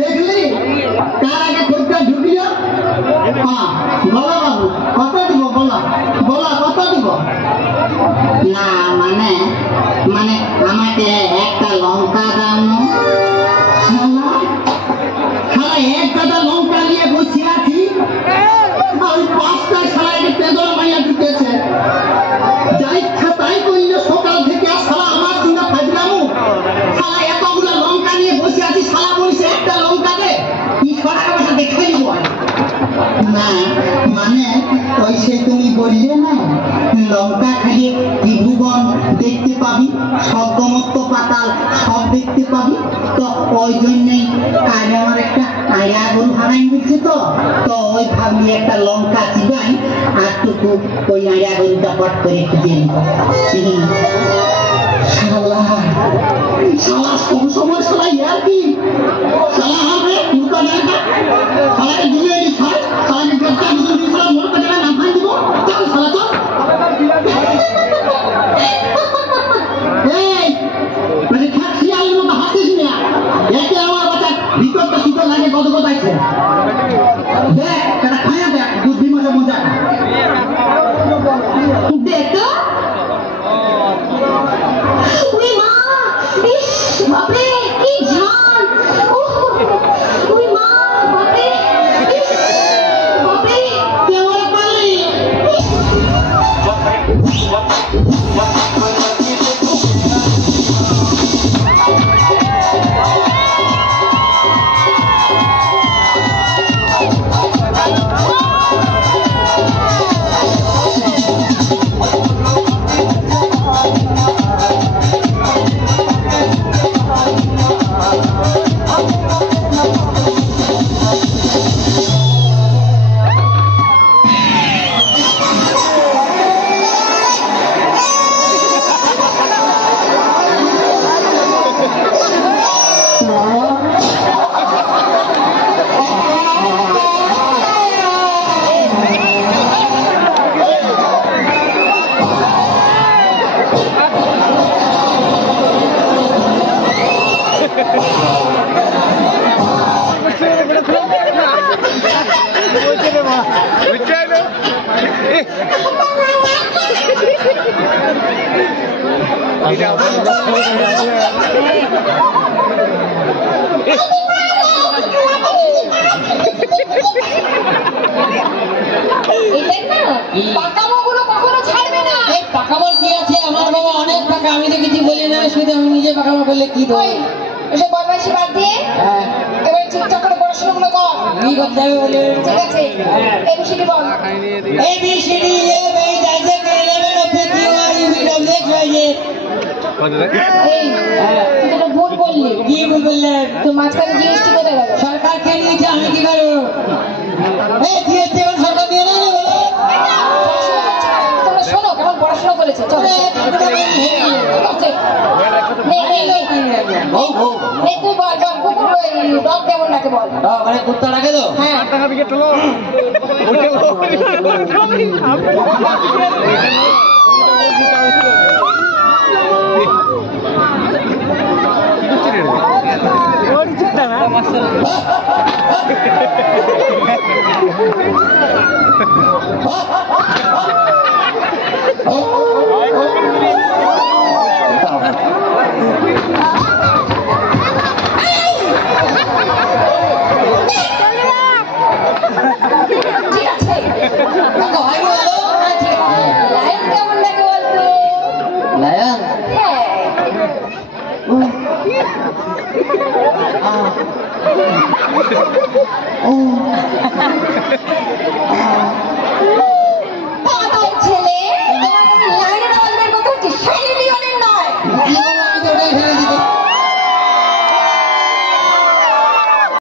দেখলি কার আগে খোঁজটা ঢুকিও বলো বাবু কত দিব বলা বলা কত দিব না মানে মানে আমাকে একটা লঙ্কা দাও না এক গাদা লঙ্কা নিয়ে বসে আছি ওই পাঁচটা সারাইকে পেদল মাইয়া ঢুকেছে যা ইচ্ছা তাই করলে সকাল থেকে সারা আমার সঙ্গে ফাজলামু সারা এতগুলো লঙ্কা নিয়ে বসে আছি সারা বলছে একটা লঙ্কা দে কি টাকা পয়সা দেখাই দিব না মানে ওই সে তুমি বললে না লঙ্কা খাইয়ে ত্রিভুবন দেখতে পাবি স্বর্গমত্ত পাতাল সব দেখতে পাবি তো ওই জন্যই আজ আমার একটা আয়া গরু হারাই বলছে তো তো ওই ভাবলি একটা লঙ্কা চিবাই আর টুকু ওই আয়া গরুটা পট করে খুঁজে নিব শালা সব সময় শালা ইয়ার কি শালা হবে কুরকা দেখা শালাকে দিয়ে নি ছাড় শালাকে গপ্পা দিয়ে নি শালা মোর কাছে না ফাই দিব চল শালা চল এই মানে খাচ্ছি আলু না হাসিস না একে আমার বাচ্চা ভিতরটা শীতল লাগে কত কত আছে দেখ এটা খায়া দেখ বুদ্ধি মজা মজা দেখ তো ওরে মা ইস বাপরে কি ঝাল ওরে মা বাপরে ইস বাপরে কেমন পারলি আমি তো কিছু বলি না শুধু আমি নিজে পাকামো করলে কি দেবো এসব বদমাইশি বাদ দিয়ে এবার ঠিকঠাক করে পড়াশোনা গুলো কর কি করতে হবে বলে ঠিক আছে এবিসিডি বল ABCD এই তুই তো ভুল বললি কি ভুল বললেন তো মাঝখানে জিএসটি কোথায় গেল সরকার খেয়ে নিয়েছে আমি কি করবো এই জিএসটি এখন সরকার নিয়ে নেবে বলে তোমরা শোনো কেমন পড়াশোনা করেছে চলো তুই বল বল কুকুর ডগ কেমন ডাকে বল মানে কুত্তা ডাকে তো হ্যাঁ ঠিক আছে লাইন কেমন ডাকে বলতো লায়ন হ্যাঁ ও